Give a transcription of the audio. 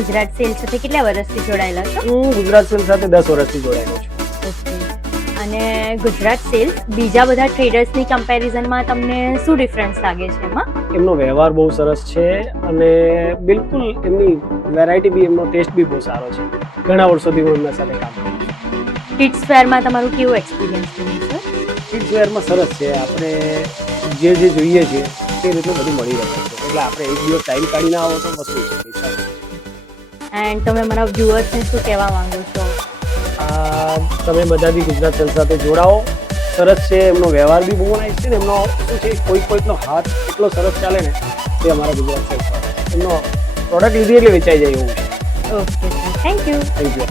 Gujarat cell સાથે કેટલા વર્ષથી જોડાયેલા છો? હું ગુજરાત સેલ સાથે 10 વર્ષથી જોડાયેલો છું. ઓકે. અને ગુજરાત સેલ બીજા બધા ટ્રેડર્સની કમ્પેરિઝનમાં તમને શું ડિફરન્સ લાગે છે એમાં? એમનો વ્યવહાર બહુ સરસ છે અને બિલકુલ એમની વેરાયટી બી, એમનો ટેસ્ટ બી બહુ સારો છે. ઘણા વર્ષોથી હું એમના સાથે કામ કરું છું. કિડ્સ વેરમાં તમારું કેવું એક્સપિરિયન્સ રહ્યું છે? કિડ્સ વેરમાં સરસ છે. આપણે જે જોઈએ છે તે રીતનું બધું મળી રહે છે. એટલે આપણે એક દિવસ ટાઈમ કાઢીને આવો તો વસ્તુ છે. એન્ડ તમે મારા વ્યુઅર્સને શું કહેવા માંગો છો? તમે બધા બી ગુજરાત સેલ સાથે જોડાઓ. સરસ છે, એમનો વ્યવહાર બી બહુ નાઈસ છે ને એમનો શું છે, કોઈકનો હાથ એટલો સરસ ચાલે ને તે અમારા ગુજરાત સેલ. એમનો પ્રોડક્ટ લીધી એટલે વેચાઈ જાય એવું છે. Okay sir, thank you. Thank you.